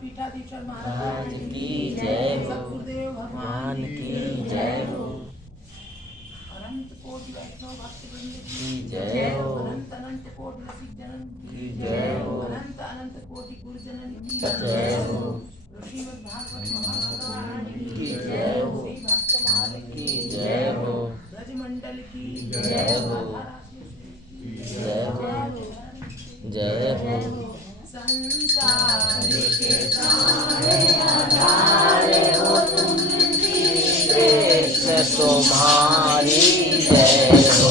पीठाधीश्वर महाराज की जय हो। सतगुरुदेव भगवान की जय हो। अनंत कोटि वैष्णव भक्तवृंद की जय हो। अनंत अनंत कोटि रसिक जनन की जय हो। अनंत अनंत कोटि गुरुजनन की जय हो। श्रीमद् भागवत महापुराण की जय हो। श्री भक्तमाल की जय हो। ब्रजमंडल की जय हो। जय हो। जय हो। संसार के सारे आधार हो तुम, कृष्ण तुम्हारी जय हो।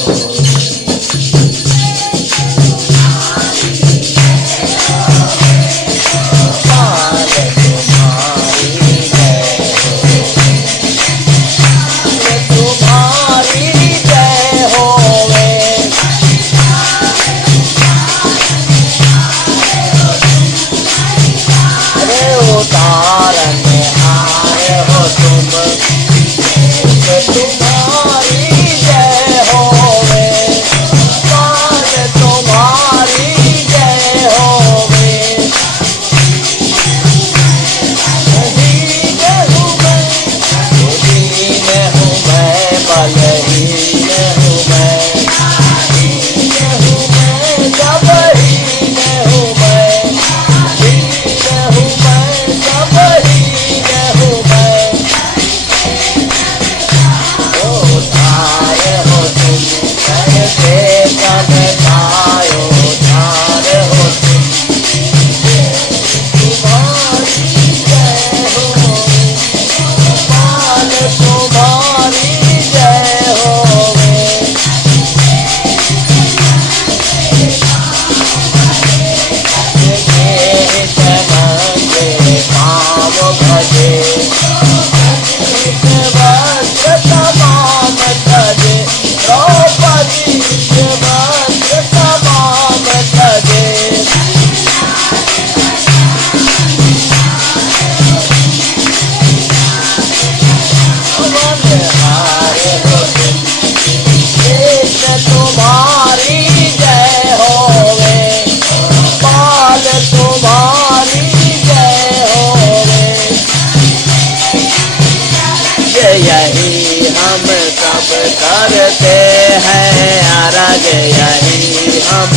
यही हम सब करते हैं अरग, यही हम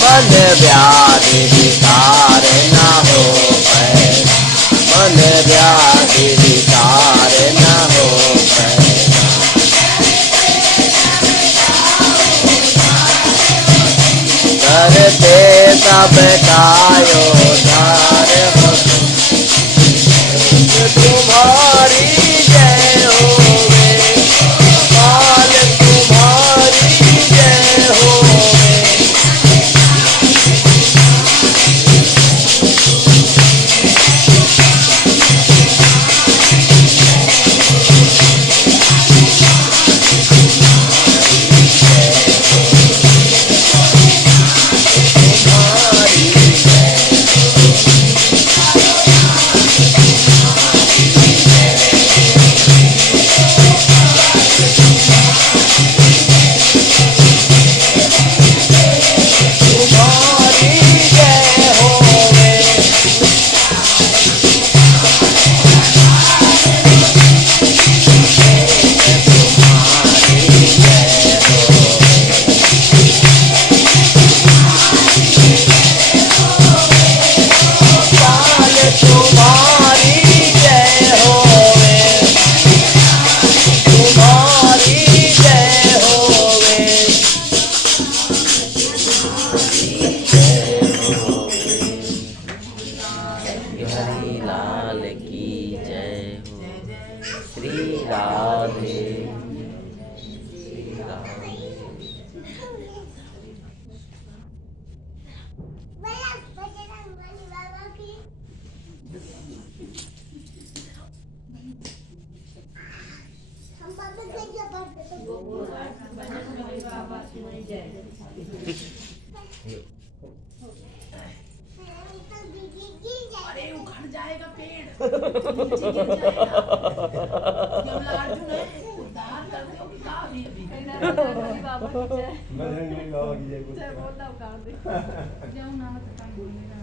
मन व्याधि विकार न हो पैदा, मन व्याधि विकार न हो पैदा। करते सब कायोद्धार हो तुम्हारी जय होवे, काल तुम्हारी जय होवे। अरे उखड़ जाएगा पेड़, नीचे गिर जाएगा। जमला अर्जुन है, उद्धार करते हो कि कहाँ भी अभी। जाऊँ ना मत काम बोलने ना।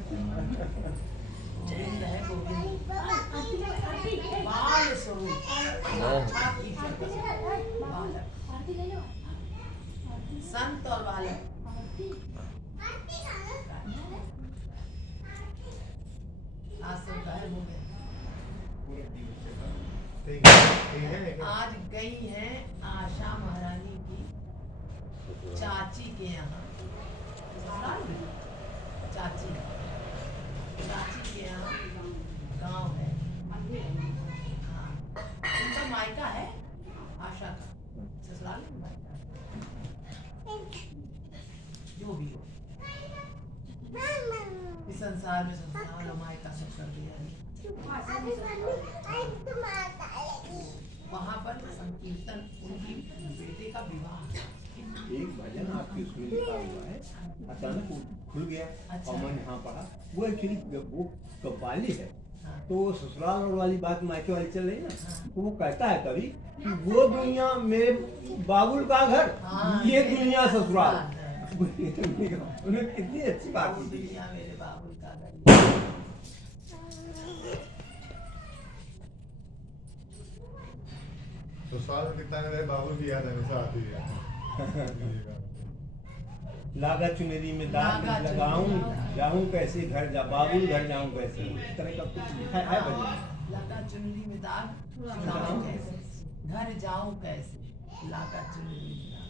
आज सब गायब हो गए। आज गई है आशा महारानी की चाची के यहाँ, चाची के यहाँ गांव है। हाँ, उनका मायका है आशा का, ससुराल में मायका है। जो भी हो, इस संसार में ससुराल और मायका सब कर दिया है। वहाँ पर संकीर्तन, उनकी बेटे का विवाह। एक भजन आपकी उसमें लिखा हुआ है, अचानक खुल गया। अच्छा। और मैंने यहाँ पढ़ा, वो एक्चुअली वो कव्वाली है। हाँ। तो ससुराल वाली बात मायके वाली चल रही ना, हाँ। तो वो कहता है कभी कि वो दुनिया मेरे बाबुल का घर, हाँ, ये दुनिया ससुराल। है। उन्होंने कितनी अच्छी बात वो की थी। दुनिया मेरे बाबुल का घर। तो साल में कितना मेरे बाबू की याद हमेशा आती है। लागा चुनरी में दाग लागा लगाऊं, चुनरी। जाऊं कैसे घर जा, बाबुल घर जाऊं कैसे, इस तरह का कुछ लिखा है भजन। लागा चुनरी में दाग छुड़ाऊं कैसे, घर जाऊं कैसे, लागा चुनरी में दाग।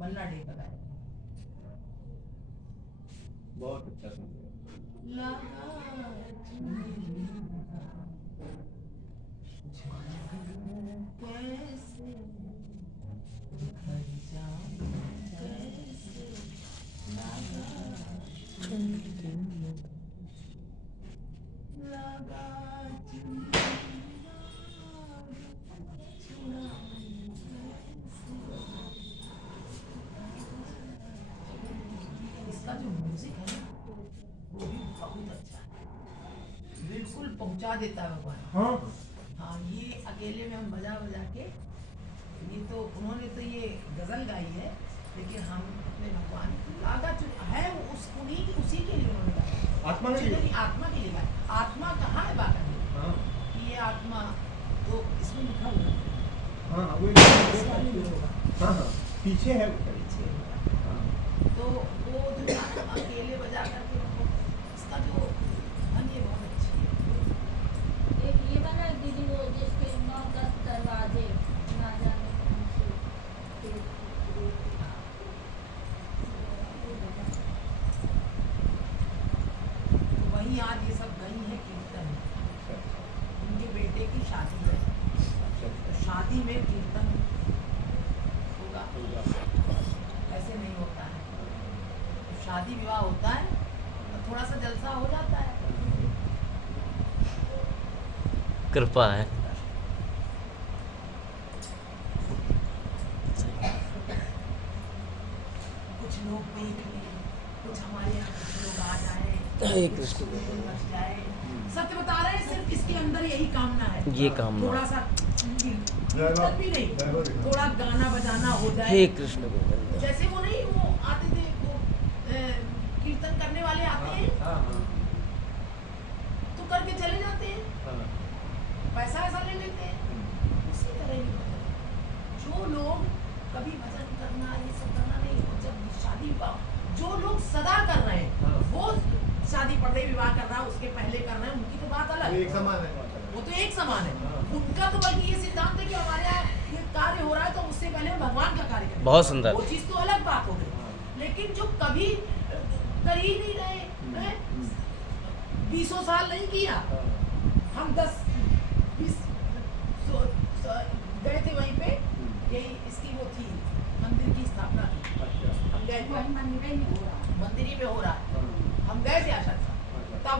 मन्ना डे का गाया। बहुत अच्छा सुन। लागा चुनरी में दाग छुड़ाऊं कैसे, घर जाऊं कैसे, लागा चुनरी में लागा चुनरी इसका जो म्यूजिक है ना वो भी बहुत अच्छा है, बिल्कुल पहुंचा देता है भगवान। हाँ, हाँ, ये अकेले में हम बजा बजा के, ये तो उन्होंने तो ये गजल गाई है, लेकिन हम अपने भगवान लागा है उस उन्हीं उसी के लिए उन्होंने गाया। आत्मा ने चुनरी आत्मा के लिए गाया। आत्मा कहाँ है बाबा जी? हाँ ये आत्मा तो इसमें लिखा हुआ है। हाँ वो इस वाले में होगा, हाँ हाँ पीछे है वो। पीछे होगा। तो वो जो गाना अकेले बजा करके इसका जो धन ये बहुत अच्छी है। एक ये वाला दीदी वो जिसके 9-10 दरवाजे ना जाने कौन से तो वहीं आज ये सब गई है कीर्तन। उनके बेटे की शादी है, तो शादी में कीर्तन होगा, ऐसे नहीं होता है। तो शादी विवाह होता है तो थोड़ा सा जलसा हो जाता है। कृपा है। कुछ लोग देख लें, कुछ हमारे यहाँ कुछ लोग आ जाए, हे कृष्ण। बच जाए। सत्य बता रहे हैं, सिर्फ इसके अंदर यही कामना है। ये कामना। थोड़ा सा कीर्तन भी नहीं, थोड़ा गाना बजाना हो जाए। हे कृष्ण गोविंद। जैसे वो नहीं, वो आते थे, वो कीर्तन करने वाले आते हैं हाँ हाँ तो करके चले जाते हैं, हाँ पैसा ऐसा ले लेते हैं। इसी तरह ही भजन। जो लोग कभी भजन करना ये सब करना नहीं, जब शादी विवाह जो लोग सदा कर रहे हैं, हाँ। वो शादी पढ़े विवाह कर रहा है, उसके पहले कर रहे हैं, उनकी तो बात अलग वो है। एक समान है। वो तो एक समान है। हाँ। उनका तो बल्कि ये सिद्धांत है कि हमारे यहाँ ये कार्य हो रहा है तो उससे पहले हम भगवान का कार्य करें। बहुत सुंदर। वो चीज तो अलग बात हो गई। हाँ। लेकिन जो कभी कर ही नहीं रहे हैं, 20 साल नहीं किया, हम 10-20 गए थे वहीं पे, यही इसकी वो थी, मंदिर की स्थापना थी। अच्छा हम गए थे, मंदिर ही में हो रहा है। हम गए थे आशा से, तब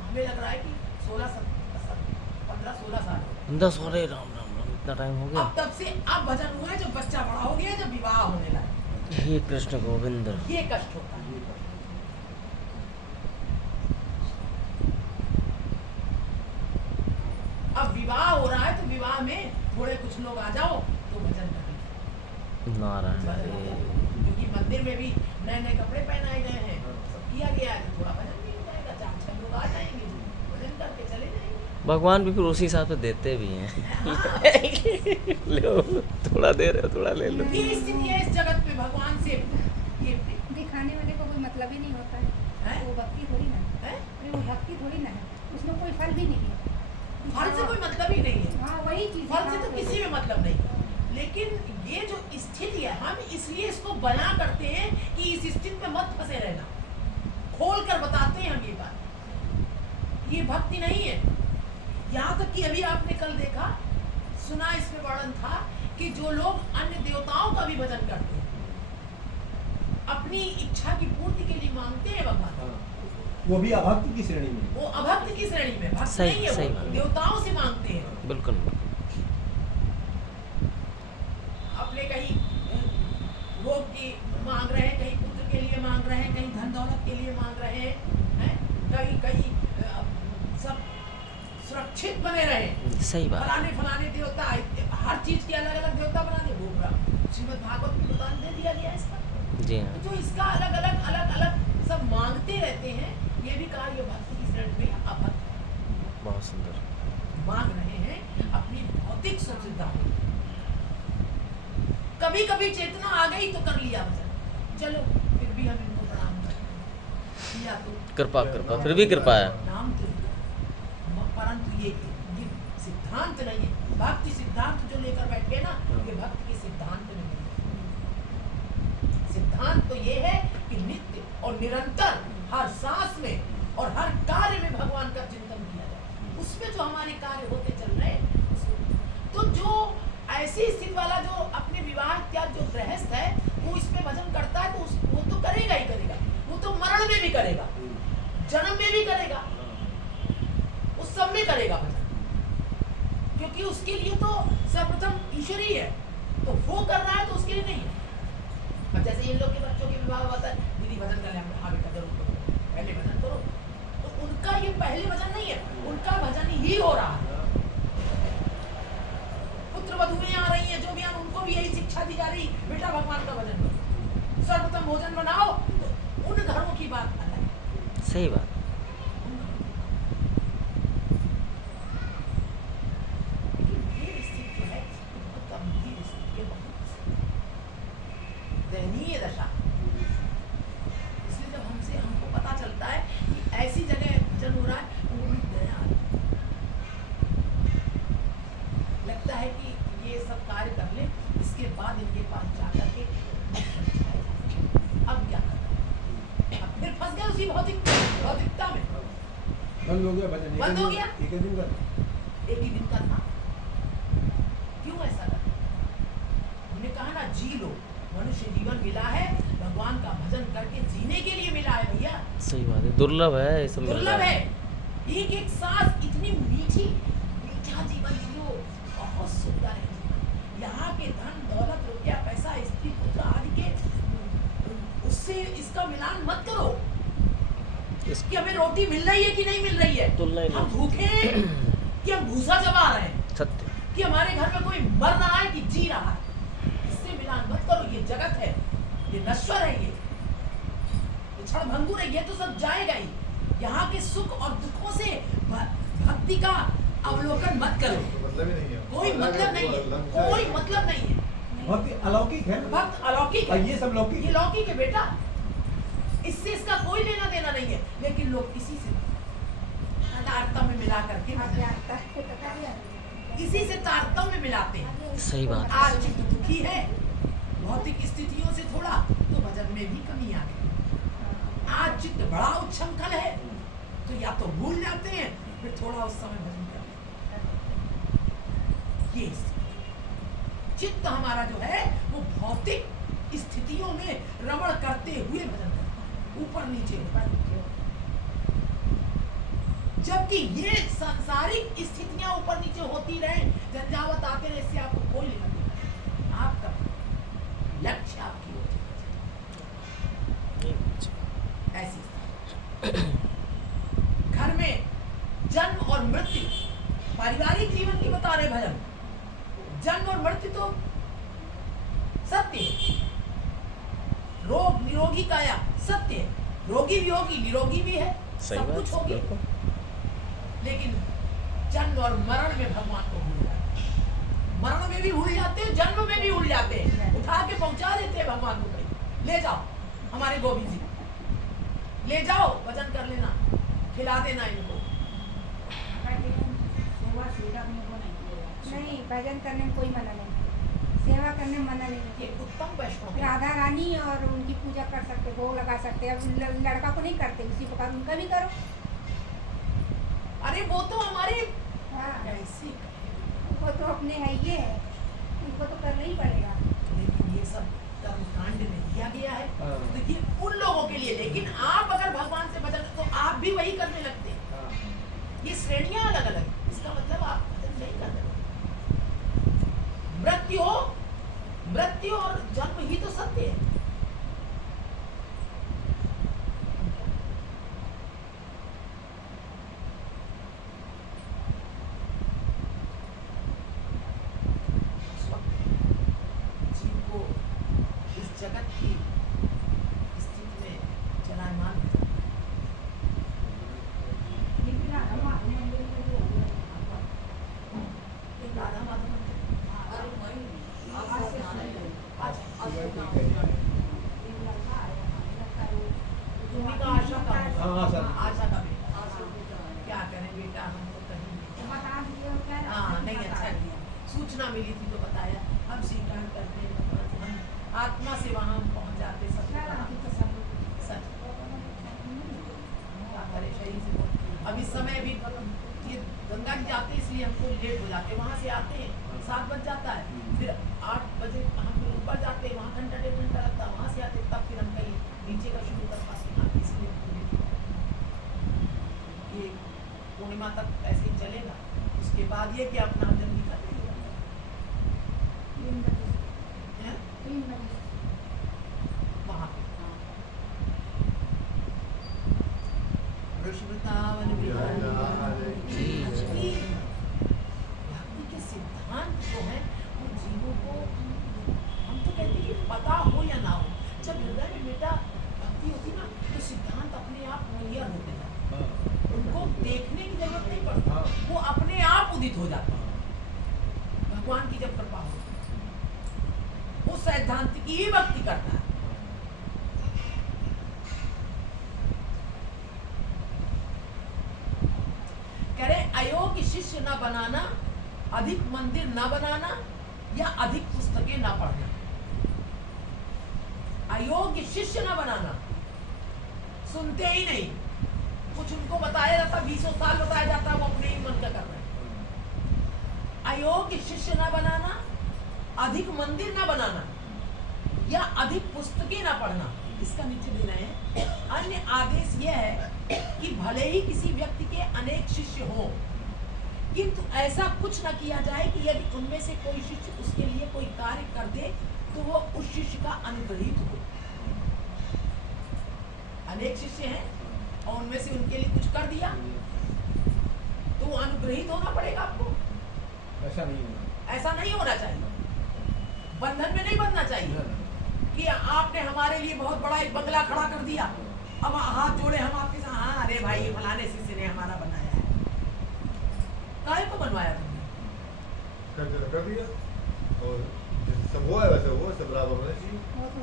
हमें लग रहा है कि 15-16 साल हो गए। 10 अरे राम राम राम, इतना टाइम हो गया। अब तब से अब भजन हुआ है, जब बच्चा बड़ा हो गया, जब विवाह होने लगा, हे कृष्ण गोविंद। ये कष्ट होता है। अब विवाह हो रहा है तो विवाह में थोड़े कुछ लोग आ जाओ तो भजन करें। नारायण हरे। क्योंकि मंदिर में भी नए नए कपड़े पहनाए गए हैं, सब किया गया है, तो थोड़ा भजन भी हो जाएगा। 4-6 लोग आ जाएंगे, भजन करके चले जाएंगे। भगवान भी फिर उसी हिसाब से देते भी हैं। लो थोड़ा दे रहे हो, थोड़ा ले लो। ये स्थिति है इस जगत में भगवान से। ये दिखाने वाले को कोई मतलब ही नहीं होता है। है? वो भक्ति थोड़ी ना है? अरे वो भक्ति थोड़ी ना है। उसमें कोई फल भी नहीं है। फल से कोई मतलब ही नहीं है, हाँ वही चीज फल से तो किसी में मतलब नहीं। लेकिन ये जो स्थिति है, हम इसलिए इसको बयां करते हैं कि इस स्थिति में मत फंसे रहना, खोल कर बताते हैं हम ये बात। ये भक्ति नहीं है। यहाँ तक कि अभी आपने कल देखा सुना, इसमें वर्णन था कि जो लोग अन्य देवताओं का भी भजन करते हैं, अपनी इच्छा की पूर्ति के लिए मांगते हैं भगवान, हाँ। वो भी अभक्ति की श्रेणी में। वो अभक्त की श्रेणी में, भक्त सही- नहीं है, सही वो बात। देवताओं से मांगते हैं। बिल्कुल अपने कहीं भोग की मांग रहे हैं, कहीं पुत्र के लिए मांग रहे हैं, कहीं धन दौलत के लिए मांग रहे हैं, कहीं कहीं सब सुरक्षित बने रहे। सही बात। फलाने फलाने देवता, हर चीज के अलग अलग देवता बना दे। वो श्रीमद् भागवत में बतान दे दिया गया इसका। जी हाँ। तो जो इसका अलग अलग सब मांगते रहते हैं, ये भी कहा ये भक्ति की श्रेणी में अभक्त। बहुत सुंदर। मांग रहे हैं अपनी भौतिक सुविधा। कभी कभी चेतना आ गई तो कर लिया भजन, चलो फिर भी हम इनको प्रणाम करते हैं, या तो कृपा फिर भी कृपा है। नाम तो लिया। परंतु ये सिद्धांत नहीं है। भक्ति सिद्धांत जो लेकर बैठे ना, ये भक्ति के सिद्धांत नहीं है। सिद्धांत तो ये है कि नित्य और निरंतर हर सांस में और हर कार्य में भगवान का चिंतन किया जाए। उसमें जो हमारे कार्य होते चल रहे हैं, तो जो ऐसी स्थिति वाला जो अपने विवाह इत्यादि जो गृहस्थ है, वो इसमें भजन करता है, तो वो तो करेगा ही करेगा। वो तो मरण में भी करेगा, जन्म में भी करेगा, उस सब में करेगा भजन, क्योंकि उसके लिए तो सर्वप्रथम ईश्वर ही है। तो वो कर रहा है तो उसके लिए नहीं है। अब जैसे इन लोग के बच्चों के विवाह होता है, दीदी भजन कर ले, हाँ बेटा जरूर करो, पहले भजन करो, तो उनका ये पहले भजन नहीं है, उनका भजन ही हो रहा है। पुत्र वधुएं आ रही हैं, जो भी हैं, उनको भी यही शिक्षा दी जा रही, बेटा भगवान का भजन करो, सर्वप्रथम भोजन बनाओ। तो उन घरों की बात अलग है। सही बात। लेकिन ये स्थिति जो है, बहुत गंभीर स्थिति है, बहुत दयनीय दशा। इसलिए जब हमको पता चलता है कि ऐसी जगह भजन हो रहा है, तो वो भी दया आती है। लगता है कि ये सब कार्य कर ले, इसके बाद इनके पास जाकर के अब क्या करना, अब फिर फंस गए उसी भौतिकता में। बंद हो गया भजन। बंद हो गया। एक ही दिन का। एक ही दिन का था। क्यों ऐसा करते? हमने कहा ना, जी लो, मनुष्य जीवन मिला है, भगवान का भजन करके जीने के लिए मिला है भैया। सही बात है, दुर्लभ है ये सब मिल रहा दुर्लभ है। एक एक सांस इतनी मीठा जीवन जियो, बहुत सुंदर है जीवन। यहाँ के धन दौलत रुपया पैसा स्त्री पुत्र आदि के उससे इसका मिलान मत करो कि हमें रोटी मिल रही है कि नहीं मिल रही है, तुलना ही हम नहीं। भूखे हैं कि हम भूसा चबा रहे हैं, सत्य। कि हमारे घर में कोई मर रहा है कि जी रहा है। इससे मिलान मत करो। ये जगत है, ये नश्वर है, ये क्षण भंगुर है, ये तो सब जाएगा ही। यहाँ के सुख और दुखों से भक्ति का अवलोकन मत करो। मतलब ही नहीं है। कोई मतलब नहीं है, कोई मतलब नहीं है। भक्ति अलौकिक है। भक्त अलौकिक और है, ये सब लौकिक ये है। लौकिक है बेटा, इससे इसका कोई लेना देना नहीं है। लेकिन लोग इसी से तारतम्य में मिला करके इसी से तारतम्य में मिलाते हैं। सही बात। आज चित्त दुखी है भौतिक स्थितियों से थोड़ा, तो भजन में भी कमी आ गई। आज चित्त बड़ा उच्छृंखल है, तो या तो भूल जाते हैं, फिर थोड़ा उस समय भजन करते हैं। ये चित्त हमारा जो है वो भौतिक स्थितियों में रमण करते हुए भजन करता है, ऊपर नीचे होता है। जबकि ये सांसारिक स्थितियां ऊपर नीचे होती रहे, झंझावत आते रहे, इससे आपको कोई लेना देना नहीं। आपका लक्ष्य आपकी ओर ऐसी घर में जन्म और मृत्यु, पारिवारिक जीवन की बता रहे भजन। जन्म और मृत्यु तो सत्य है, रोग निरोगी काया सत्य है, रोगी भी होगी निरोगी भी है, सब कुछ होगी। लेकिन जन्म और मरण में भगवान को भूल जाते हैं। मरण में भी भूल जाते हैं, जन्म में भी भूल जाते हैं। उठा के पहुंचा देते हैं भगवान को, कहीं ले जाओ हमारे गोविंद जी, ले जाओ भजन कर लेना, खिला देना इनको, सेवा में वो नहीं किएगा। नहीं, भजन करने में कोई मना नहीं, सेवा करने में मना नहीं ये है। उत्तम वैष्णव है। राधा रानी और उनकी पूजा कर सकते, भोग लगा सकते। अब लड़का को नहीं करते, उसी प्रकार उनका भी करो। अरे वो तो हमारे हाँ, कैसे वो तो अपने है, ये है, उनको तो करना ही पड़ेगा। लेकिन ये सब कर्मकांड में किया गया है हाँ। तो ये उन लोगों के लिए। लेकिन आप अगर भगवान से भजन तो आप भी वही करने लगते हैं। हाँ। ये श्रेणियां अलग अलग है। इसका मतलब आप भजन नहीं कर रहे। मृत्यु और जन्म ही तो सत्य है। इस वक्त जीव को इस जगत की स्थिति में चलायमान लेकिन राधा माधव मंदिर में वो हो गया। राधा माधव मंदिर तुम्ही का आशा का हो? हाँ, आशा। आशा का बेटा। क्या करें बेटा, हम तो कहीं तो बता दिए और क्या हाँ नहीं अच्छा किया। सूचना मिली थी तो बताया। हम स्वीकार करते हैं भगवान, हम आत्मा से वहाँ हम पहुँच जाते सब क्या राधी तो सब सच। क्या करें, शरीर से बहुत। अब इस समय भी ये गंगा जी जाते हैं इसलिए हमको लेट हो जाते हैं। वहाँ से आते हैं 7 बज जाता है, फिर 8 बजे हम लोग ऊपर जाते हैं, वहाँ घंटा 1.5 घंटा लगता है। वहाँ से आते हैं, तब फिर हम कहीं नीचे का शुरू कर पाते हैं। इसलिए हमको लेट हो जाता है। ये पूर्णिमा तक ऐसे ही चलेगा। उसके बाद ये कि अपना जल्दी कर देगा। 3 बजे हैं? 3 बजे वहाँ पे वृषभृतावन विहारी भक्ति के सिद्धांत जो है वो जीवों को, हम तो कहते हैं कि पता हो या ना हो, जब हृदय में बेटा भक्ति होती ना तो सिद्धांत अपने आप क्लियर होते हैं। हाँ। उनको देखने की जरूरत नहीं पड़ती, हाँ। वो अपने आप उदित हो जाते हैं। भगवान की जब कृपा होती है वो सैद्धांतिक ही भक्ति करता है। कह रहे अयोग्य शिष्य न बनाना, अधिक मंदिर न बनाना या अधिक पुस्तकें न पढ़ना। अयोग्य शिष्य न बनाना, सुनते ही नहीं। कुछ उनको बताया जाता, 20 साल बताया जाता, वो अपने ही मन का कर रहे हैं। अयोग्य शिष्य न बनाना, अधिक मंदिर न बनाना या अधिक पुस्तकें न पढ़ना। इसका नीचे दे रहे हैं अन्य आदेश यह है कि भले ही किसी व्यक्ति के अनेक शिष्य हों, किंतु ऐसा कुछ न किया जाए कि यदि उनमें से कोई शिष्य उसके लिए कोई कार्य कर दे तो वो उस शिष्य का अनुग्रहित हो। अनेक शिष्य हैं और उनमें से उनके लिए कुछ कर दिया तो वो अनुग्रहित होना पड़ेगा आपको। ऐसा नहीं होना। ऐसा नहीं होना चाहिए। बंधन में नहीं बनना चाहिए कि आपने हमारे लिए बहुत बड़ा एक बंगला खड़ा कर दिया, अब हाथ जोड़े हम आपके साथ। हाँ अरे भाई ये फलाने शिष्य ने हमारा बनाया है। काहे को बनवाया तुमने? कर दिया और सब हुआ है, वैसे हुआ सब बराबर होना चाहिए। वो तो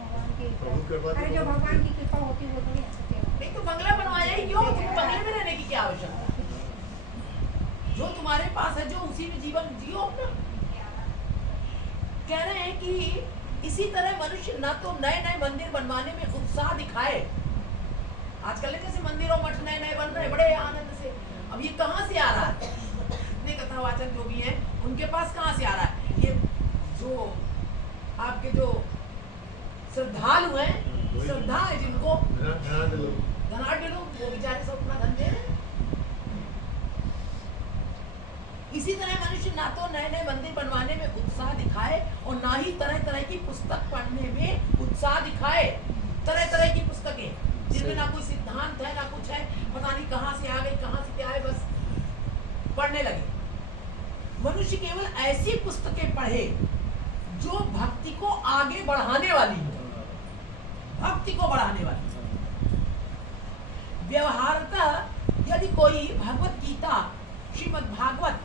भगवान की प्रभु कृपा से अरे जो भगवान की कृपा होती है वो थोड़ी आ सकती है। नहीं तो बंगला बनवाया ही क्यों? तुम्हें बंगले में रहने की क्या आवश्यकता? जो तुम्हारे पास है जो उसी में जीवन जियो अपना। कह रहे हैं कि इसी तरह मनुष्य न तो नए नए मंदिर बनवाने में उत्साह दिखाए। आजकल जैसे मंदिर और मठ नए नए बन रहे हैं बड़े आनंद से, अब ये कहाँ से आ रहा है? इतने कथावाचक जो भी हैं उनके पास कहाँ से आ रहा है? ये जो आपके जो श्रद्धालु हैं, श्रद्धा है जिनको, धनाढ़ लोग, वो बेचारे सब अपना धन दे रहे हैं। इसी तरह मनुष्य ना तो नए नए मंदिर बनवाने में उत्साह दिखाए और ना ही तरह तरह की पुस्तक पढ़ने में उत्साह दिखाए। तरह तरह की पुस्तकें जिनमें ना कोई सिद्धांत है ना कुछ है, पता नहीं कहाँ से आ गई कहाँ से क्या है, बस पढ़ने लगे। मनुष्य केवल ऐसी पुस्तकें पढ़े जो भक्ति को आगे बढ़ाने वाली हो, भक्ति को बढ़ाने वाली। व्यवहारतः यदि कोई भगवत गीता, श्रीमद् भागवत,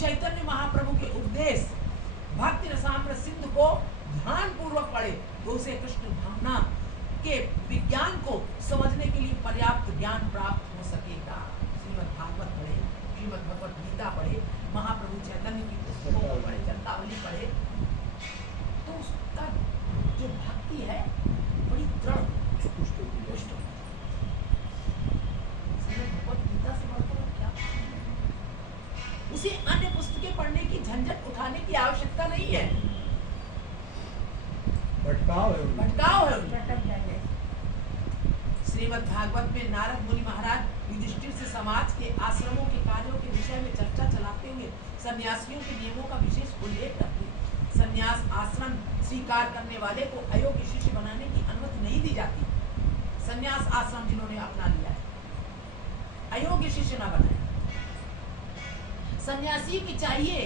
चैतन्य महाप्रभु के उपदेश, भक्ति रसामृत सिंधु को ध्यान पूर्वक पढ़े तो उसे कृष्ण भावना के विज्ञान को समझने के लिए पर्याप्त ज्ञान प्राप्त हो सकेगा। श्रीमद् भागवत पढ़े, श्रीमद् भगवत गीता पड़ने की झंझट उठाने की आवश्यकता नहीं है। भटकाव है उनमें। भटकाव है उनमें। भटक जाए। श्रीमद् भागवत में नारद मुनि महाराज युधिष्ठिर से समाज के आश्रमों के कार्यों के विषय में चर्चा चलाते हुए सन्यासियों के नियमों का विशेष उल्लेख करते हैं। सन्यास आश्रम स्वीकार करने वाले को अयोग्य शिष्य बनाने की अनुमति नहीं दी जाती। सन्यास आश्रम जिन्होंने अपना लिया है अयोग्य शिष्य न बनाए। सन्यासी की चाहिए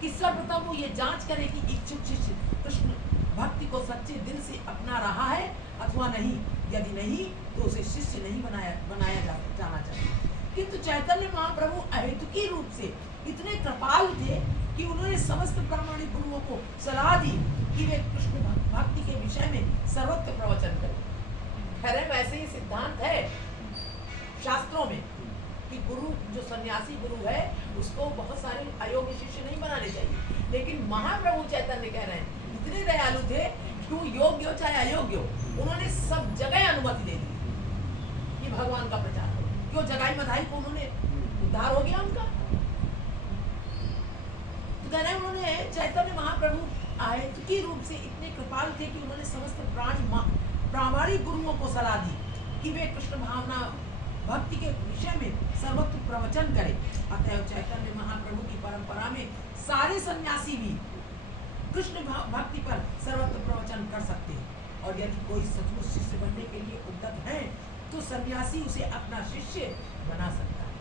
कि सर्वप्रथम वो ये जांच करे कि इच्छुक शिष्य कृष्ण भक्ति को सच्चे दिल से अपना रहा है अथवा नहीं। यदि नहीं तो उसे शिष्य नहीं बनाया जाना चाहिए। किंतु चैतन्य महाप्रभु अहेतुकी रूप से इतने कृपालु थे कि उन्होंने समस्त प्रामाणिक गुरुओं को सलाह दी कि वे कृष्ण भक्ति के विषय में सर्वत्र प्रवचन करें। खैर वैसे ही सिद्धांत है शास्त्रों में कि गुरु जो सन्यासी गुरु है उसको बहुत सारे अयोग्य शिष्य नहीं बनाने चाहिए। लेकिन महाप्रभु चैतन्य कह रहे हैं इतने दयालु थे कि वो योग्य हो चाहे अयोग्य हो उन्होंने सब जगह अनुमति दे दी कि भगवान का प्रचार हो। क्यों जगाई मधाई को उन्होंने उद्धार हो गया उनका। तो कह रहे हैं उन्होंने चैतन्य महाप्रभु अहेतुकी रूप से इतने कृपाल थे कि उन्होंने समस्त प्रामाणिक गुरुओं को सलाह दी कि वे कृष्ण भावना भक्ति के विषय में सर्वत्र प्रवचन करें। अतएव चैतन्य महाप्रभु की परंपरा में सारे सन्यासी भी कृष्ण भक्ति पर सर्वत्र प्रवचन कर सकते हैं। और यदि कोई सचमुच शिष्य बनने के लिए उद्यत है तो सन्यासी उसे अपना शिष्य बना सकता है।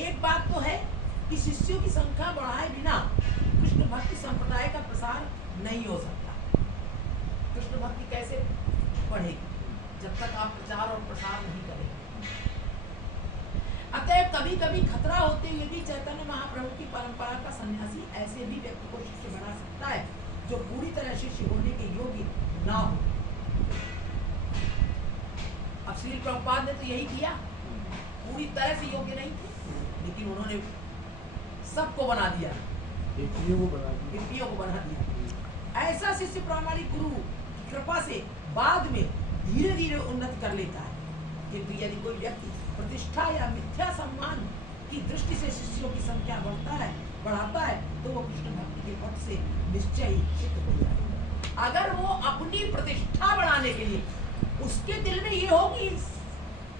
एक बात तो है कि शिष्यों की संख्या बढ़ाए बिना कृष्ण भक्ति संप्रदाय का प्रसार नहीं हो सकता। कृष्ण भक्ति कैसे बढ़ेगी जब तक आप प्रचार और प्रसार नहीं करेंगे। अतएव कभी कभी खतरा होते हुए भी चैतन्य महाप्रभु की परंपरा का सन्यासी ऐसे भी व्यक्ति को शिष्य बना सकता है जो पूरी तरह शिष्य होने के योग्य ना हो। अब श्री प्रभुपाद ने तो यही किया, पूरी तरह से योग्य नहीं थे लेकिन उन्होंने सबको बना दिया, हिप्पियों को बना दिया। ऐसा शिष्य प्रामाणिक गुरु की कृपा से बाद में धीरे धीरे उन्नति कर लेता है। किंतु यदि कोई व्यक्ति प्रतिष्ठा या मिथ्या सम्मान की दृष्टि से शिष्यों की संख्या बढ़ाता है तो वो कृष्ण भक्ति के पथ से निश्चय ही चित हो जाएगा। अगर वो अपनी प्रतिष्ठा बढ़ाने के लिए उसके दिल में ये हो कि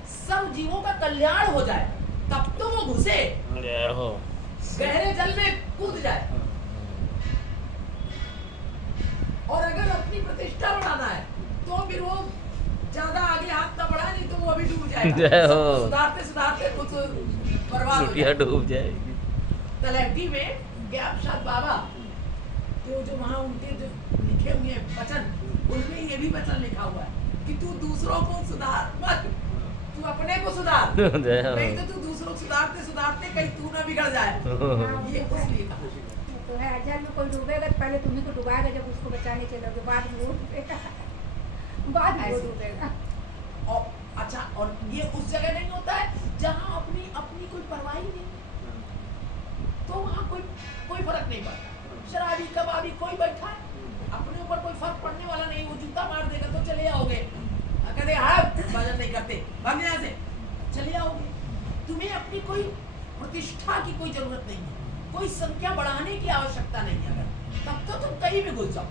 सब जीवों का कल्याण हो जाए तब तो वो घुसे गहरे जल में कूद जाए। और अगर अपनी प्रतिष्ठा बढ़ाना है तो फिर वो ज्यादा आगे हाथ ना बढ़ाए नहीं तो वो अभी डूब जाएगा। सुधारते सुधारते कुछ बर्बाद हो जाएगा, डूब जाएगी। तलहटी में ज्ञापशाद बाबा तो जो वहाँ उनके जो लिखे हुए वचन उनमें ये भी वचन लिखा हुआ है कि तू दूसरों को सुधार मत, तू अपने को सुधार, नहीं तो तू दूसरों को सुधारते सुधारते कहीं तू ना बिगड़ जाए। ये इसलिए कहा तो है जल में कोई डूबेगा तो पहले तुम्ही को डुबाएगा जब उसको बचाने चलोगे, बाद में वो डूबेगा, बाद में वो डूबेगा। और अच्छा, और ये उस जगह नहीं होता है जहाँ अपनी अपनी कोई परवाह ही नहीं, तो वहाँ कोई फर्क नहीं पड़ता। शराबी कबाबी कोई बैठा है अपने ऊपर कोई फर्क पड़ने वाला नहीं, वो जूता मार देगा तो चले आओगे, कहते हाँ भजन नहीं करते भाग यहाँ से चले आओगे। तुम्हें अपनी कोई प्रतिष्ठा की कोई जरूरत नहीं है, कोई संख्या बढ़ाने की आवश्यकता नहीं है। अगर तब तो तुम कहीं भी घुस जाओ,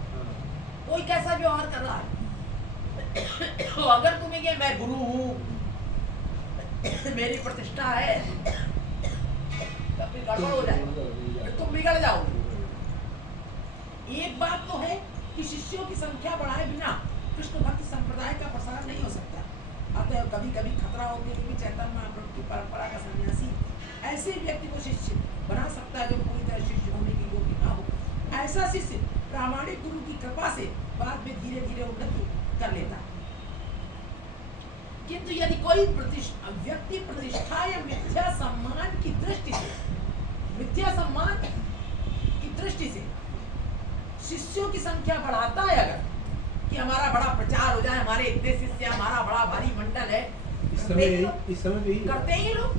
कोई कैसा व्यवहार कर रहा है तो अगर तुम्हें ये मैं गुरु हूँ मेरी प्रतिष्ठा है तब भी गड़बड़ हो जाएगा, तुम बिगड़ जाओगे। एक बात तो है कि शिष्यों की संख्या बढ़ाए बिना कृष्ण भक्ति संप्रदाय का प्रसार नहीं हो सकता। अतः कभी कभी खतरा होते हुए चैतन्य महाप्रभु की परंपरा का सन्यासी ऐसे व्यक्ति को शिष्य बना सकता है जो पूरी तरह शिष्य होने के योग्य ना हो। ऐसा शिष्य प्रामाणिक गुरु की कृपा से बाद में धीरे धीरे उन्नति कर लेता है। किंतु यदि कोई व्यक्ति प्रतिष्ठा या मिथ्या सम्मान की दृष्टि से शिष्यों की संख्या बढ़ाता है, अगर कि हमारा बड़ा प्रचार हो जाए, हमारे इतने शिष्य, हमारा बड़ा भारी मंडल है, इस समय भी करते ही लोग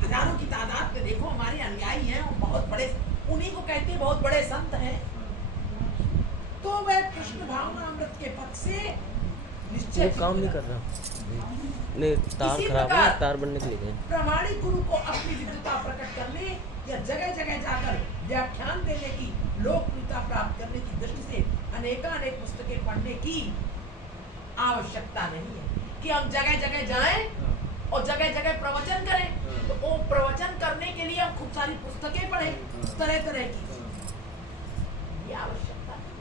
हजारों की तादाद पे देखो हमारे अनुयायी हैं, बहुत बड़े, उन्हीं को कहते हैं बहुत बड़े संत हैं, तो वह कृष्ण भावना अमृत के पथ से निश्चय वो काम नहीं चित्त कर रहा। नहीं, तार इसी खराब है, प्रकार तार बनने के लिए गए। प्रामाणिक गुरु को अपनी विद्वता प्रकट करने या जगह जगह जाकर व्याख्यान देने की लोकप्रियता प्राप्त करने की दृष्टि से अनेकानेक पुस्तकें पढ़ने की आवश्यकता नहीं है कि हम जगह जगह जाएं और जगह जगह प्रवचन करें। तो वो प्रवचन करने के लिए हम खूब सारी पुस्तकें पढ़ें तरह तरह की, ये आवश्यकता नहीं।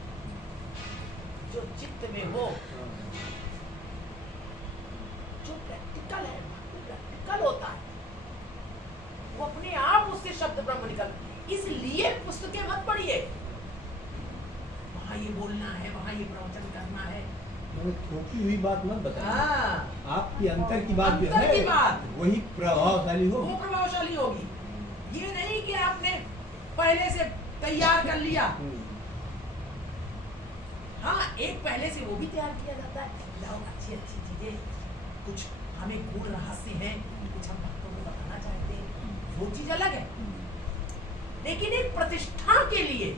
जो चित्त में हो, जो प्रैक्टिकल है, प्रैक्टिकल होता है, वो अपने आप उससे शब्द ब्रह्म निकल। इसलिए पुस्तकें मत पढ़िए, वहां ये बोलना है, वहां ये प्रवचन करना है। थोकी हुई बात मत बताइए, हाँ, आपकी अंतर की बात जो अंतर है की बात। वही प्रभावशाली हो। वो प्रभावशाली होगी। ये नहीं कि आपने पहले से तैयार कर लिया। हाँ, एक पहले से वो भी तैयार किया जाता है, लाओ अच्छी अच्छी चीजें, कुछ हमें गूढ़ रहस्य हैं, कुछ हम भक्तों को बताना चाहते हैं, वो चीज अलग है। लेकिन एक प्रतिष्ठा के लिए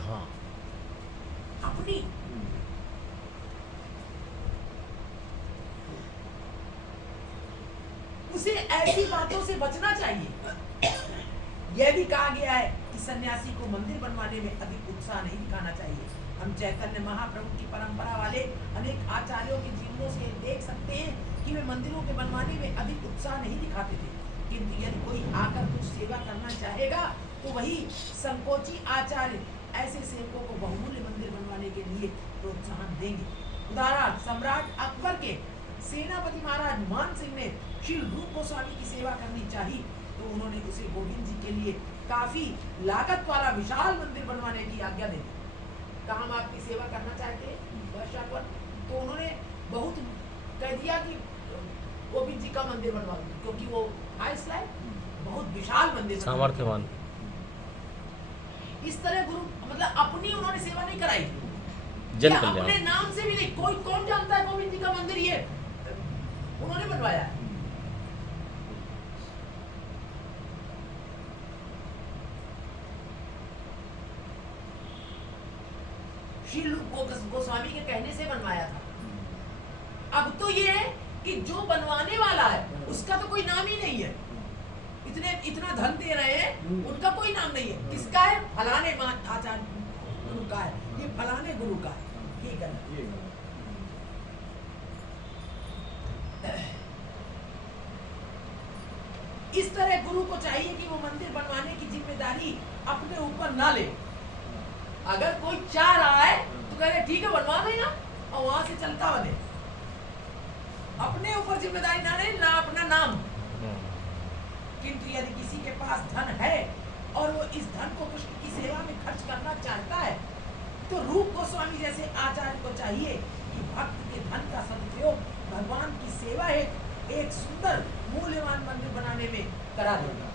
हाँ, अपनी उसे ऐसी बातों से बचना चाहिए। यह भी कहा गया है कि सन्यासी को मंदिर बनवाने में अधिक उत्साह नहीं दिखाना चाहिए। हम चैतन्य महाप्रभु की परंपरा वाले अनेक आचार्यों के जीवनों से देख सकते हैं कि वे मंदिरों के बनवाने में अधिक उत्साह नहीं दिखाते थे, किंतु यदि कोई आकर कुछ सेवा करना चाहेगा तो वही संकोची आचार्य ऐसे सेवकों को बहुमूल्य मंदिर बनवाने के लिए प्रोत्साहन देंगे। उदाहरण, सम्राट अकबर के सेनापति महाराज मान सिंह ने श्री रूप गोस्वामी की सेवा करनी चाहिए, तो उन्होंने उसे गोविंद जी के लिए काफी लागत वाला विशाल मंदिर बनवाने की आज्ञा दे दी। कहा हम आपकी सेवा करना चाहते हैं वर्षा पर, तो उन्होंने बहुत कह दिया कि गोविंद जी का मंदिर बनवा दो, क्योंकि वो हाईएस्ट लाइफ बहुत विशाल मंदिर सामर्थ्यवान। इस तरह गुरु मतलब अपनी उन्होंने सेवा नहीं कराई, जन या कल्याण। अपने नाम से भी नहीं। कोई कौन जानता है गोविंद जी का मंदिर ये उन्होंने बनवाया है। श्री रूप गोस्वामी के कहने से बनवाया था। अब तो ये है कि जो बनवाने वाला है उसका तो कोई नाम ही नहीं है। इतना धन दे रहे हैं, उनका कोई नाम नहीं है। किसका है? फलाने आचार्य गुरु का है, ये फलाने गुरु का है। ये गलत। इस तरह गुरु को चाहिए कि वो मंदिर बनवाने की जिम्मेदारी अपने ऊपर ना ले। अगर कोई चाह रहा है तो कहे ठीक है बनवा देना, और वहां से चलता बने। अपने ऊपर जिम्मेदारी ना ले, ना अपना नाम। किंतु यदि किसी के पास धन है और वो इस धन को कृष्ण की सेवा में खर्च करना चाहता है, तो रूप गोस्वामी जैसे आचार्य को चाहिए कि भक्त के धन का सदुपयोग भगवान की सेवा है, एक सुंदर मूल्यवान मंदिर बनाने में करा देगा।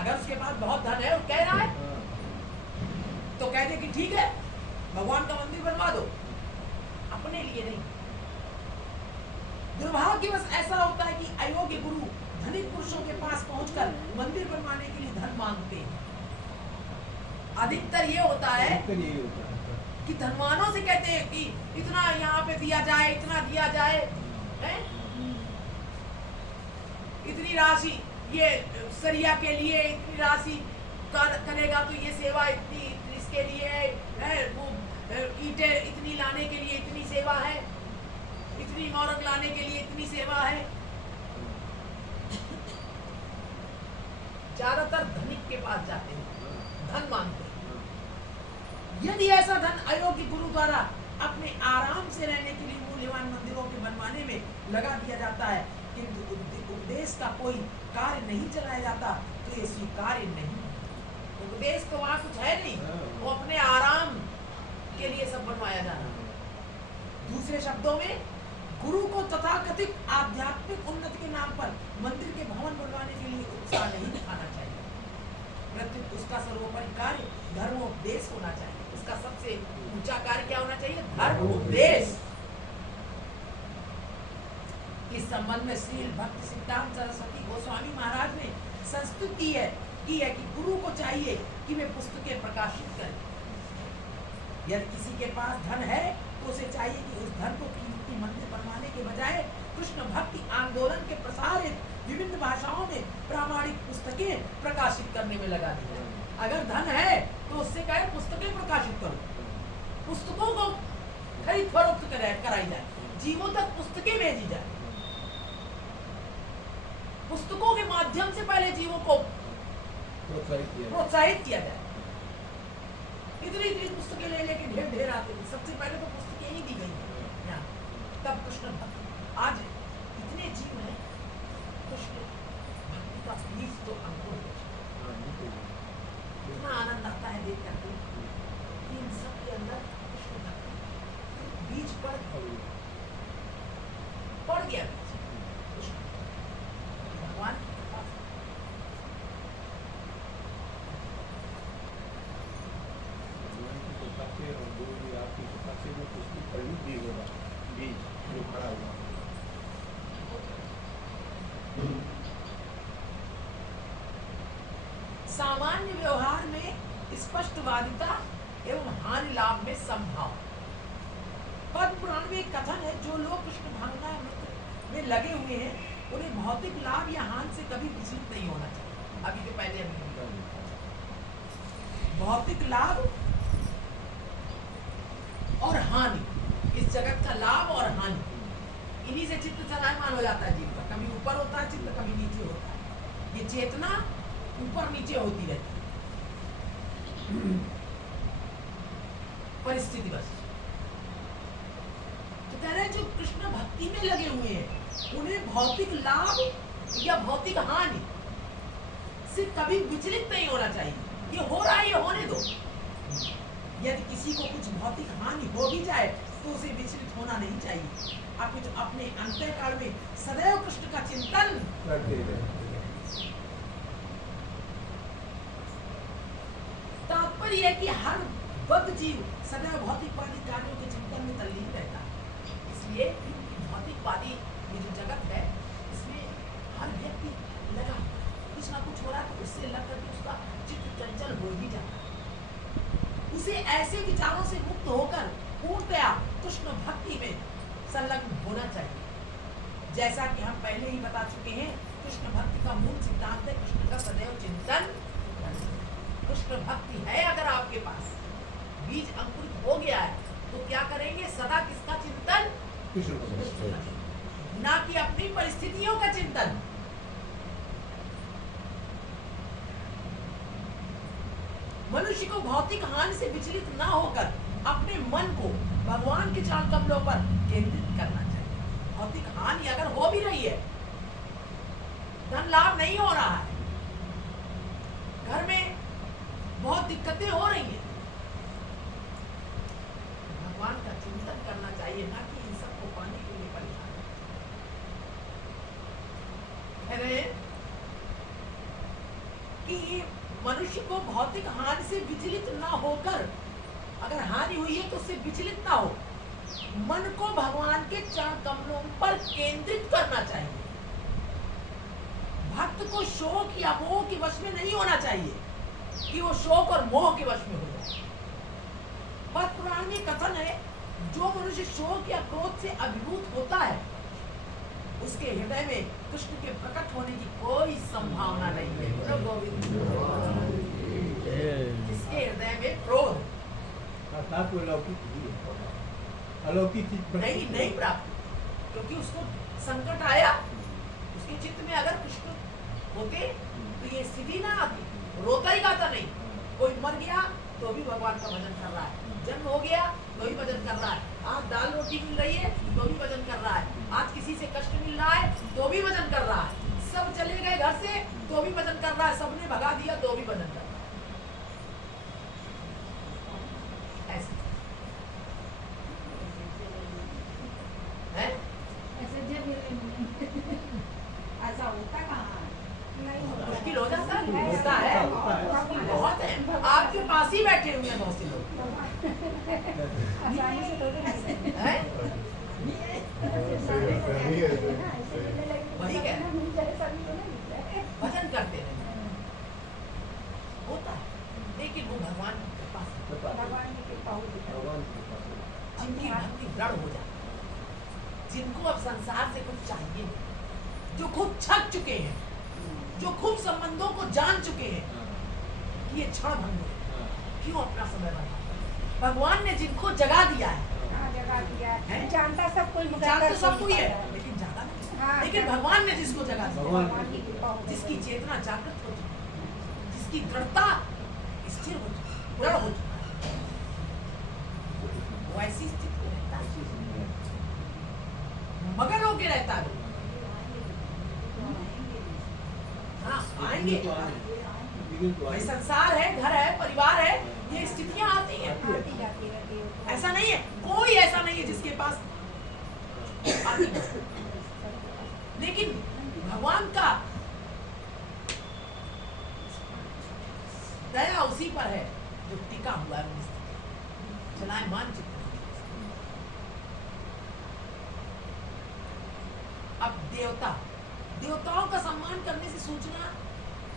अगर उसके पास बहुत धन है, वो कह रहा है तो कह दे कि ठीक है भगवान का मंदिर बनवा दो, अपने लिए नहीं। दुर्भाग्यवश ऐसा होता है कि अयोग्य गुरु धनिक पुरुषों के पास पहुंचकर मंदिर बनवाने के लिए धन मांगते हैं। अधिकतर ये होता है कि धनवानों से कहते हैं कि इतना यहाँ पे दिया जाए, इतना दिया जाए, हैं? इतनी राशि ये सरिया के लिए, इतनी राशि करेगा तो ये सेवा इतनी इसके लिए है, वो ईंटें इतनी लाने के लिए इतनी सेवा है, इतनी नौरंग लाने के लिए इतनी सेवा है। ज्यादातर धनिक के पास जाते हैं, धन मांगते हैं। यदि ऐसा धन अयोग्य गुरु द्वारा अपने आराम से रहने के लिए मूल्यवान मंदिरों के बनवाने में लगा दिया जाता है, किंतु उपदेश का कोई कार्य नहीं चलाया जाता, तो ये स्वीकार्य नहीं। उपदेश तो वहां कुछ है नहीं, वो अपने आराम के लिए सब बनवाया जा रहा है। दूसरे शब्दों में गुरु को तथाकथित आध्यात्मिक उन्नति के नाम पर मंदिर के भवन बनवाने के लिए उत्साह नहीं दिखाना चाहिए। प्रत्युत उसका सर्वोपरि कार्य धर्मोपदेश होना चाहिए। उसका सबसे ऊंचा कार्य क्या होना चाहिए? धर्मोपदेश। इस संबंध में श्री भक्ति सिद्धांत सरस्वती गोस्वामी महाराज ने संस्तुति की है कि गुरु को चाहिए कि वे पुस्तकें प्रकाशित करें। यदि किसी के पास धन है तो उसे चाहिए कि उस धन को भक्ति मन में बनवाने के बजाय कृष्ण भक्ति आंदोलन के प्रसारित विभिन्न भाषाओं में प्रामाणिक पुस्तकें प्रकाशित करने में लगा दी जाए। अगर धन है तो उससे कहे पुस्तकें प्रकाशित करो, पुस्तकों को खरीद फरोख्त कराई जाए, जीवों तक पुस्तकें भेजी जाए, पुस्तकों के माध्यम से पहले जीवों को प्रोत्साहित किया जाए। इतनी इतनी पुस्तकें ले लेके ढेर ढेर आते थे, सबसे पहले तो पुस्तकें ही दी गई यहाँ। तब कृष्ण भक्ति, आज इतने जीव हैं, कृष्ण भक्ति का बीज तो अंकुर हो चुका। इतना आनंद आता है देख करके कि इन सब के अंदर कृष्ण भक्ति बीज पड़ गया। कृष्ण भगवान आपकी कृपा से वो पुस्तक खरीद भी होगा, बीज जो खड़ा हुआ। सामान्य व्यवहार में स्पष्टवादिता एवं हानि लाभ में संभाव। पद्म पुराण में एक कथन है, जो लोग कृष्ण भावना में लगे हुए हैं उन्हें भौतिक लाभ या हानि से कभी विचलित नहीं होना चाहिए। अभी के पहले भौतिक लाभ और हानि, इस जगत का लाभ और हानि, इन्हीं से चित्त चलायमान हो जाता है जीव का। कभी ऊपर होता है चित्त, कभी नीचे होता है। ये चेतना ऊपर नीचे होती रहती है परिस्थिति बस। तो कह रहे हैं जो कृष्ण भक्ति में लगे हुए हैं उन्हें भौतिक लाभ या भौतिक हानि से कभी विचलित नहीं होना चाहिए। ये हो रहा है, ये होने दो। यदि किसी को कुछ भौतिक हानि हो भी जाए तो उसे विचलित होना नहीं चाहिए। आप कुछ अपने अंतःकाल में सदैव कृष्ण का चिंतन करते रहे। तात्पर्य है कि हर बद्ध जीव सदैव भौतिकवादी कार्यों के चिंतन में तल्लीन रहता है। इसलिए भौतिकवादी ये जो जगत है इसमें हर व्यक्ति लगा कुछ ना कुछ हो रहा है तो उससे लग करके उसका चित्त चंचल हो ही जाता है। उसे ऐसे विचारों से मुक्त होकर पूर्णतया कृष्ण भक्ति में संलग्न होना चाहिए। जैसा कि हम पहले ही बता चुके हैं, कृष्ण भक्ति का मूल सिद्धांत है कृष्ण का सदैव चिंतन। कृष्ण भक्ति है अगर आपके पास, बीज अंकुरित हो गया है, तो क्या करेंगे? सदा किसका चिंतन? ना कि अपनी परिस्थितियों का चिंतन। मनुष्य को भौतिक हानि से विचलित ना होकर अपने मन को भगवान के चरण कमलों पर केंद्रित करना चाहिए। भौतिक हानि अगर हो भी रही है, धन लाभ नहीं हो रहा है, घर में बहुत दिक्कतें हो रही हैं, भगवान का चिंतन करना चाहिए, ना कि इन सबको पाने के लिए परेशान। कह रहे हैं कि मनुष्य को भौतिक हानि से विचलित ना होकर, अगर हानि हुई है तो उससे विचलित ना हो, मन को भगवान के चरण कमलों पर केंद्रित करना चाहिए। भक्त को शोक या मोह के वश में नहीं होना चाहिए कि वो शोक और मोह के वश में हो जाए। पद्म पुराण में कथन है, जो मनुष्य शोक या क्रोध से अभिभूत होता है उसके हृदय में कृष्ण के प्रकट होने की कोई संभावना नहीं है। बोलो गोविंद। जिसके हृदय में क्रोध अलौकिक चीज नहीं प्राप्त, क्योंकि उसको संकट आया, उसके चित्त में अगर कृष्ण होते तो ये स्थिति ना आती, रोता ही गाता नहीं। कोई मर गया तो भी भगवान का भजन कर रहा है, जन्म हो गया तो भी भजन कर रहा है, आज दाल रोटी मिल रही है तो भी भजन कर रहा है, आज किसी से कष्ट मिल रहा है तो भी भजन कर रहा है, सब चले गए घर से तो भी भजन कर रहा है, सबने भगा दिया तो भी भजन कर रहा है। ऐसे है? ऐसा होता कहाँ? नहीं होता। मुश्किल हो जाता है, होता है, बहुत है। आपके पास ही बैठे हुए हैं बहुत से लोग, आसानी से थोड़ी ना हैं? वही कह रहे भजन करते हैं, होता है, लेकिन वो भगवान के पास भगवान की कृपा होती है। जिनकी भक्ति दृढ़ हो जाती है, संबंधों को जान चुके हैं हाँ, कि ये क्षण भंग है, हाँ, क्यों अपना समय बर्बाद? भगवान ने जिनको जगा दिया है, हाँ, जगा दिया है? है। जानता सब कोई मगर जानते कर सब कोई है, पाता लेकिन जागा नहीं। हाँ, लेकिन जागा। भगवान ने जिसको जगा दिया, भगवान की कृपा हो गई। जिसकी चेतना जागृत हो चुकी है, जिसकी दृढ़ता स्थिर हो चुकी है, दृढ़ हो चुकी है, वो ऐसी स्थिति में रहता है, ऐसी जिंदगी है। मगन होके रहता है। हाँ, आएंगे। लेकिन तो भाई आएंगे। संसार है, घर है, परिवार है, ये स्थितियां आती हैं। आती जाती रहती है। ऐसा नहीं है, कोई ऐसा नहीं है जिसके पास आती नहीं। लेकिन भगवान का दया उसी पर है जो टिका हुआ है उस स्थिति में। चलायमान चित्त। अब देवताओं का सम्मान करने से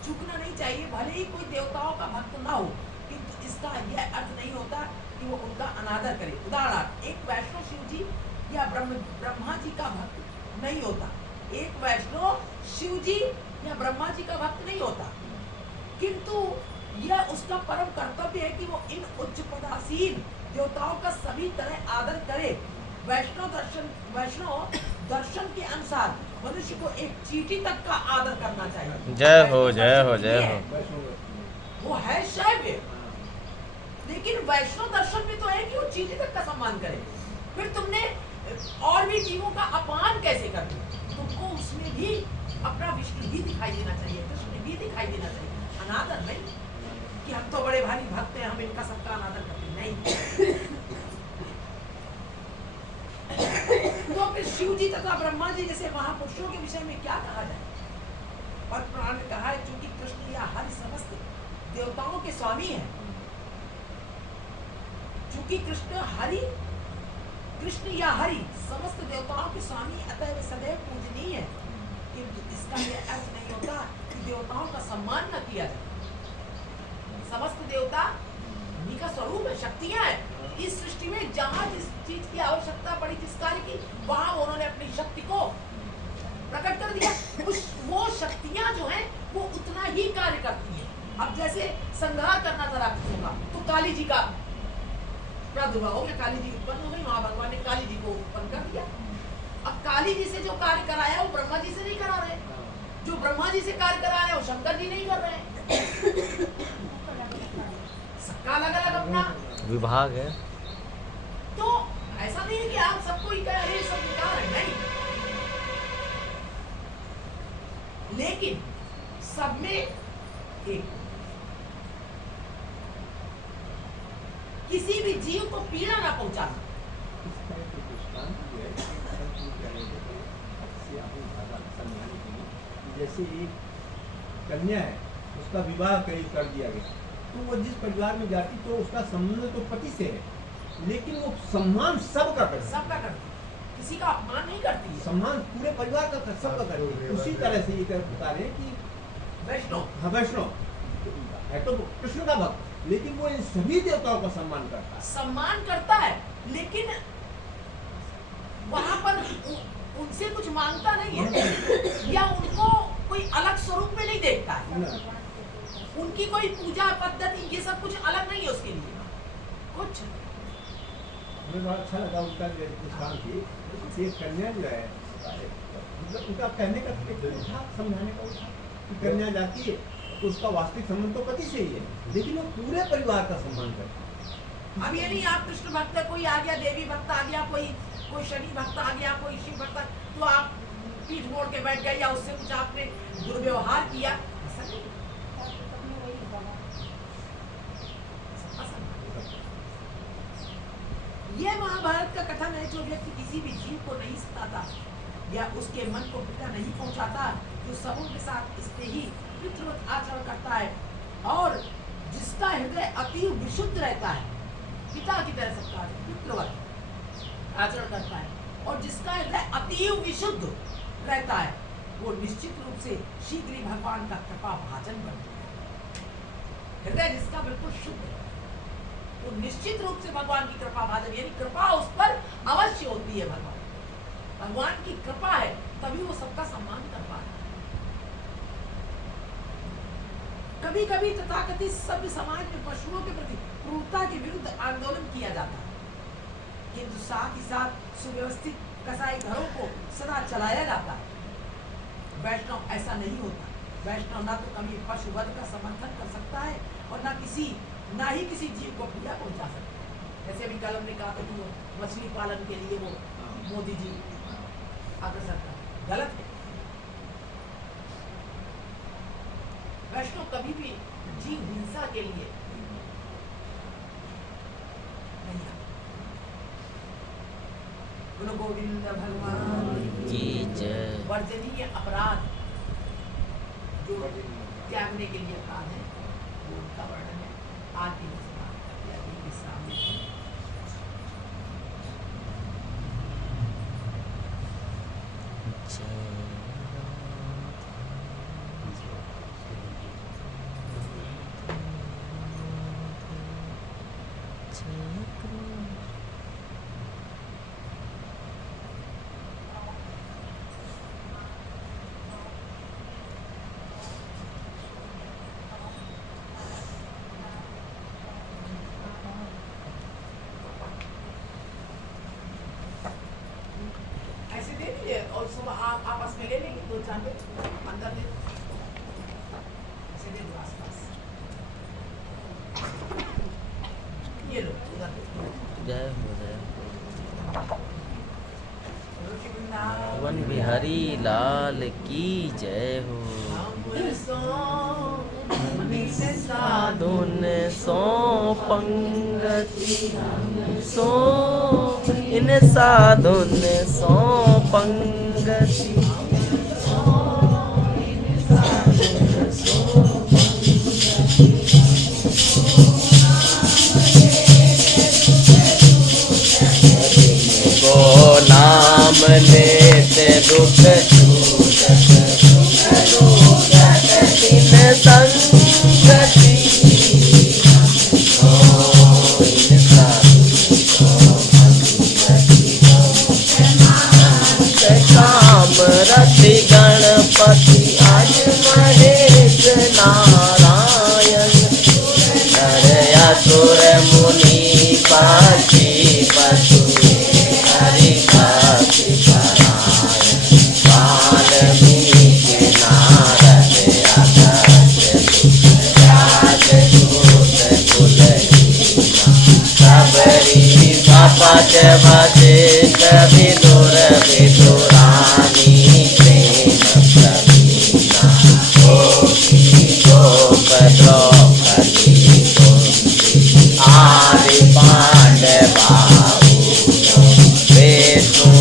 चूकना नहीं चाहिए, भले ही कोई देवताओं का भक्त ना हो, किंतु इसका यह अर्थ नहीं होता कि वो उनका अनादर करे। उदाहरण, एक वैष्णव शिव जी या ब्रह्मा जी का भक्त नहीं होता, एक वैष्णव शिव जी या ब्रह्मा जी का भक्त नहीं होता, किंतु यह उसका परम कर्तव्य है कि वो इन उच्च पदासीन देवताओं का सभी तरह आदर करे। वैष्णव दर्शन के अनुसार मनुष्य को एक चींटी तक का आदर करना चाहिए। जय हो, जय हो, जय हो। वैष्णव वो है शैव, हाँ, लेकिन वैष्णव दर्शन में तो है कि वो चींटी तक का सम्मान करे। फिर तुमने और भी जीवों का अपमान कैसे कर दिया? तुमको उसमें भी अपना विष्णु ही दिखाई देना चाहिए, कृष्ण भी दिखाई देना चाहिए, अनादर नहीं कि हम तो बड़े भारी भक्त हैं, हम इनका सबका अनादर करते नहीं। तो फिर शिव जी तथा ब्रह्मा जी जैसे महापुरुषों के विषय में क्या कहा जाए? और पुराण में कहा है, क्योंकि कृष्ण या हरि समस्त देवताओं के स्वामी है, चूंकि कृष्ण या हरि समस्त देवताओं के स्वामी, अतः वे सदैव पूजनीय है। किंतु इसका यह अर्थ नहीं होता कि देवताओं का सम्मान न किया जाए। समस्त देवता उन्हीं का स्वरूप है, शक्तियां हैं। इस सृष्टि में जहां जिस चीज की आवश्यकता पड़ी, जिस कार्य की, वहां उन्होंने अपनी शक्ति को प्रकट कर दिया। वो शक्तियां जो हैं वो उतना ही कार्य करती हैं। अब जैसे संग्रह करना था राक्षसों का, तो काली जी का प्रादुर्भाव हो गया, काली जी उत्पन्न हो गई, वहां भगवान ने काली जी को उत्पन्न कर दिया। अब काली जी से जो कार्य कराया वो ब्रह्मा जी से नहीं करा रहे, जो ब्रह्मा जी से कार्य करा रहे हैं वो शंकर जी नहीं कर रहे हैं। सबका अलग अलग अपना विभाग है। तो ऐसा नहीं है कि आप सबको ही कह रहे सब बेकार है, नहीं। लेकिन सब में एक, किसी भी जीव को पीड़ा ना पहुंचाना। इसका एक दृष्टांत जो है, संत जी कह रहे थे, इससे आपको ज़्यादा समझाने के लिए कि जैसे एक कन्या है, उसका विवाह कर दिया गया, तो वो जिस परिवार में जाती तो उसका संबंध तो पति से है, लेकिन वो सम्मान सबका करती है। सबका करती है, किसी का अपमान नहीं करती है। सम्मान पूरे परिवार का सबका करती है। उसी तरह से ये बता रहे हैं कि वैष्णव हाँ, वैष्णव है तो कृष्ण का भक्त, लेकिन वो इन सभी देवताओं का सम्मान करता है। सम्मान करता है, लेकिन वहां पर उनसे कुछ मांगता नहीं है, या उनको कोई अलग स्वरूप में नहीं देखता है। ना, उनकी कोई पूजा पद्धति ये सब कुछ अलग नहीं है उसके लिए कुछ। हमें बड़ा अच्छा लगा उनका दृष्टांत थी। एक कन्या जो है, मतलब उनका कहने का तरीका था, समझाने का था कि कन्या जाती है तो उसका वास्तविक संबंध तो पति से ही है, लेकिन वो पूरे परिवार का सम्मान करती है। अब ये नहीं आप कृष्ण भक्त है, कोई आ गया, देवी भक्त आ गया, कोई शनि भक्त आ गया, कोई शिव भक्त, तो आप पीठ मोड़ के बैठ गए या उससे कुछ आपने दुर्व्यवहार किया, ऐसा नहीं। ये महाभारत का कथन है, जो व्यक्ति किसी भी जीव को नहीं सताता या उसके मन को पीड़ा नहीं पहुंचाता, जो सबों के साथ स्नेही पितृवत आचरण करता है, और जिसका हृदय अति विशुद्ध रहता है, पिता की तरह सबका पितृवत आचरण करता है, और जिसका हृदय अति विशुद्ध रहता है, वो निश्चित रूप से शीघ्र ही भगवान का कृपा भाजन बनता है। हृदय जिसका बिल्कुल शुद्ध है, तो निश्चित रूप से भगवान की कृपा भाजन, यानी कृपा उस पर अवश्य होती है। भगवान की कृपा है, तभी वो सबका सम्मान कर पा रहा है। कभी कभी तथाकथित सभ्य समाज में पशुओं के प्रति क्रूरता के विरुद्ध आंदोलन किया जाता है, किंतु साथ ही साथ सुव्यवस्थित कसाई घरों को सदा चलाया जाता है। वैष्णव ऐसा नहीं होता। वैष्णव ना तो कभी पशु वध का समर्थन कर सकता है और ना ही किसी जीव को पीड़ा पहुंचा सकता है। जैसे अभी कल हमने कहा था कि वो मछली पालन के लिए वो मोदी जी अग्रसर कर, गलत है। वैष्णव कभी भी जीव हिंसा के लिए नहीं आता। बोलो गोविंद भगवान की जय। वर्जनीय अपराध जो त्यागने के लिए अपराध है वो उनका वर्णन है आदि के सामने। ऐसे दे दीजिए और सुबह आप आपस में ले लेंगे, दो चांटे अंदर ले ऐसे दे दो आसपास। ये लो उधर दे। जय हो जय रुचि वृंदावन वन बिहारी लाल की जय हो। साधु ने सो पंगति सो इन साधु ने सो पंगति को नाम लेते दुख इन संगति काम रति गणपति आज महेश नारायण नर असुर मुनि पाची पशु हरि भक्ति परायण वाल्मीकि नारद अगस्त्य राजदूत कुलहीना सबरी बापत वशिष्ठ विदुर विदुरानी प्रेम प्रवीणा गोप द्रौपदी कुंती आदि पांडवाऊ विष्णु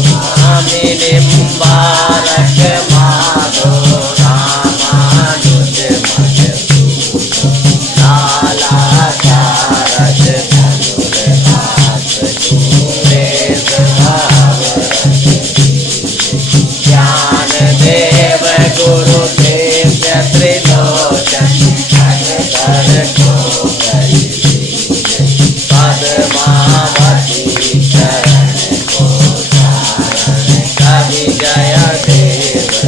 निम्बारक माधो रामानुज मधुसूदन लाला कारज धनुर्वास सुरेश ज्ञान देव गुरुदेव त्रिलोचन धर को पद्मावती चरण को धारण कवि जय देव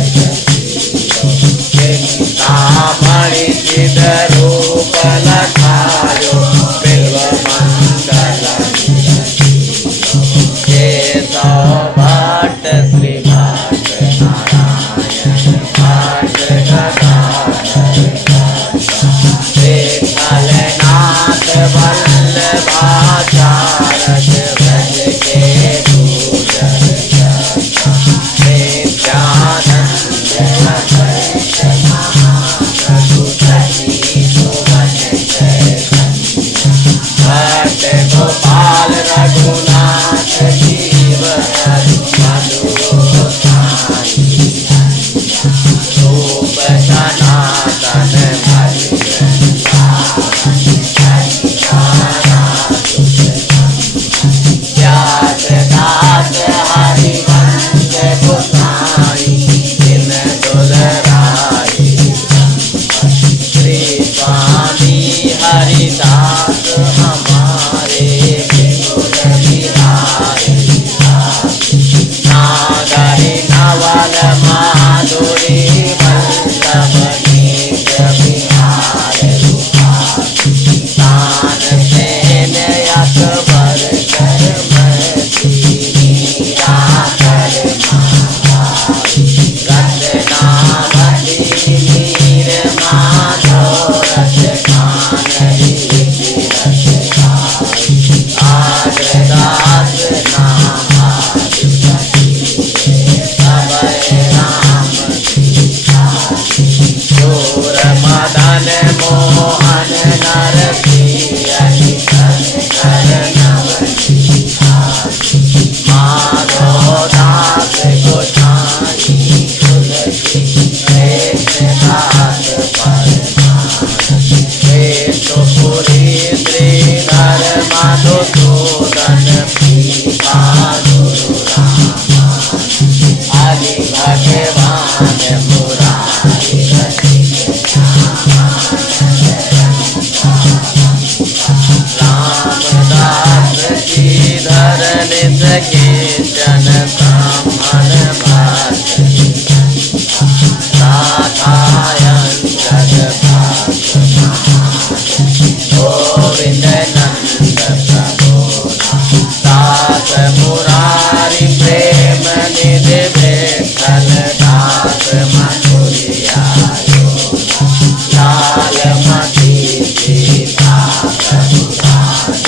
तामणि चिद रूप लखायो बिल्व मंगल केशव भट्ट श्री भट्ट नारायण भट्ट गदाधर कलनाथ वल्लभाचारज व्रज के पूजन नित्यानंद महाप्रभु सची सुवन भट्ट गोपाल रघुनाथ जीव हरि मधुसानी रूप सनातन व्यास दास हरिवंश गोसाई दिन दुलराई श्री स्वामी हरिदास हमारे विपुल बिहारी नागरी नवल माधुरी वल्लभ गीत बिहार मन मोहन नरसिंह माधो दास गोसाई तुलसी कृष्ण दास पुरी श्रीधर मधुसूदन पीता गुरु राम हरि भगवान मुरारी रामदास श्रीधर निज कीर्तन ब्राह्मण राधायन गोविंद नंद प्रभु दास मुरारी प्रेम निधि विठ्ठल दास मधुरिया लाल मती सीता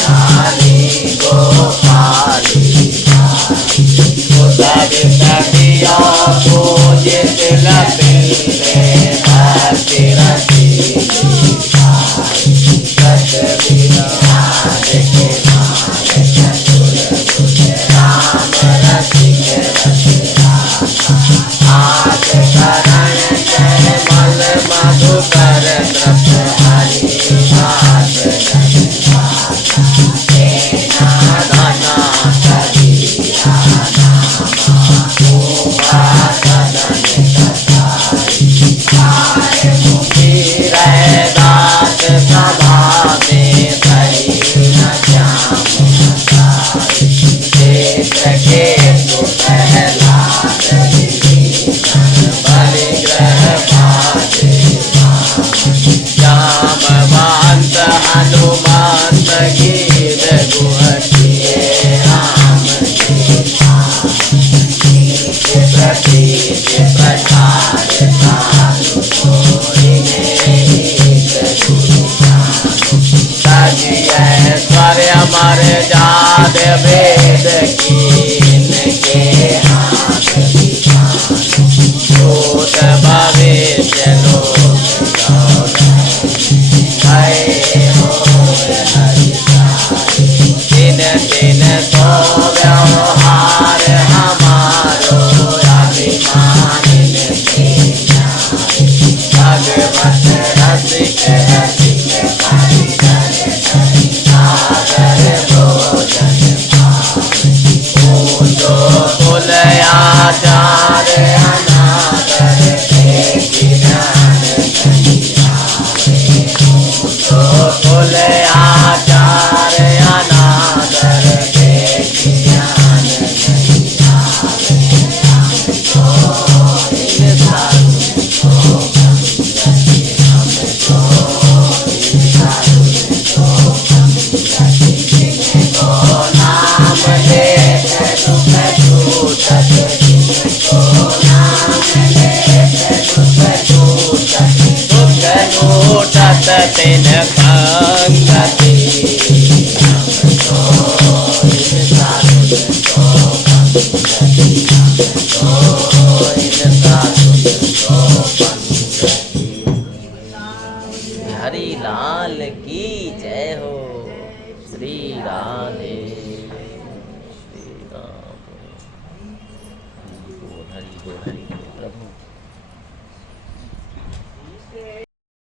रानी गोपाली उदविया पूजित लपीले भक्ति मधुकर द्रप हरि दास सभा में धरी न श्याम के जामवंत हनुमंत गीत गुहटिए राम प्रति प्रचार साधु ऐश्वर्य मर जाद वेद कीन के हाथ भूत भविष्य लोक दिन दिन तो व्यवहार हमारो अभिमान भगवत रसिक सागर भोजन पूजो कुल आचार अनादर कुल आचार अनादर तिन पंगति हरि लाल की जय हो। श्री राधे।